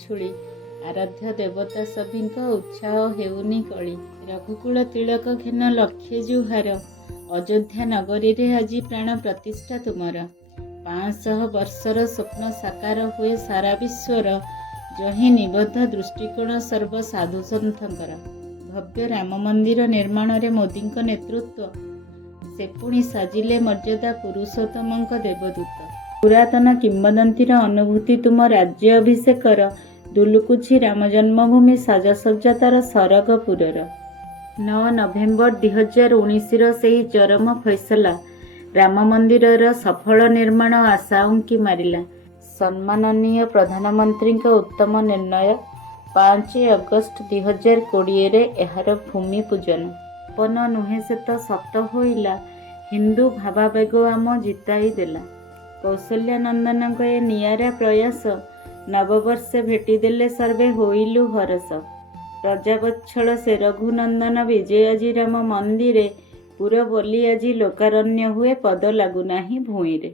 ଉଛୁଳି ଆରାଧ୍ୟ ଦେବତା ସଭିଙ୍କ ଉତ୍ସାହ ହେଉନି କଳି। ରଘୁକୁଳ ତିଳକ ଘେନ ଲକ୍ଷେ ଜୁହାର, ଅଯୋଧ୍ୟା ନଗରୀରେ ଆଜି ପ୍ରାଣ ପ୍ରତିଷ୍ଠା ତୁମର। 500 ବର୍ଷର ସ୍ୱପ୍ନ ସାକାର ହୁଏ ସାରା ବିଶ୍ୱର, ଯହିଁ ନିବଦ୍ଧ ଦୃଷ୍ଟିକୋଣ ସର୍ବ ସାଧୁ ସନ୍ଥଙ୍କର। ଭବ୍ୟ ରାମ ମନ୍ଦିର ନିର୍ମାଣରେ ମୋଦିଙ୍କ ନେତୃତ୍ୱ, ସେ ପୁଣି ସାଜିଲେ ମର୍ଯ୍ୟାଦା ପୁରୁଷୋତ୍ତମଙ୍କ ଦେବଦୂତ। ପୁରାତନ କିମ୍ବଦନ୍ତୀର ଅନୁଭୂତି ତୁମ ରାଜ୍ୟ ଅଭିଷେକର, ଦୁଲୁକୁଛି ରାମ ଜନ୍ମଭୂମି ସାଜସଜ୍ଜା ତାର ସରଗପୁରର। 9 ନଭେମ୍ବର 2019ର ସେହି ଚରମ ଫୈସଲା, ରାମ ମନ୍ଦିରର ସଫଳ ନିର୍ମାଣ ଆଶା ଉଙ୍କି ମାରିଲା। ସମ୍ମାନନୀୟ ପ୍ରଧାନମନ୍ତ୍ରୀଙ୍କ ଉତ୍ତମ ନିର୍ଣ୍ଣୟ, 5 ଅଗଷ୍ଟ 2020ରେ ଏହାର ଭୂମି ପୂଜନ। ସପନ ନୁହେଁ ସେ ତ ସତ ହୋଇଲା, ହିନ୍ଦୁ ଭାବାବେଗ ଆମ ଜିତାଇ ଦେଲା। କୌଶଲ୍ୟା ନନ୍ଦନଙ୍କ ଏ ନିଆରା ପ୍ରୟାସ, ନବବର୍ଷେ ଭେଟିଦେଲେ ସର୍ବେ ହୋଇଲୁ ହରସ। ପ୍ରଜାବତ୍ସଳ ସେ ରଘୁନନ୍ଦନ ବିଜେ ଆଜି ରାମ ମନ୍ଦିରେ, ପୁର ବୋଲି ଆଜି ଲୋକାରଣ୍ୟ ହୁଏ ପଦ ଲାଗୁନାହିଁ ଭୂଇଁରେ।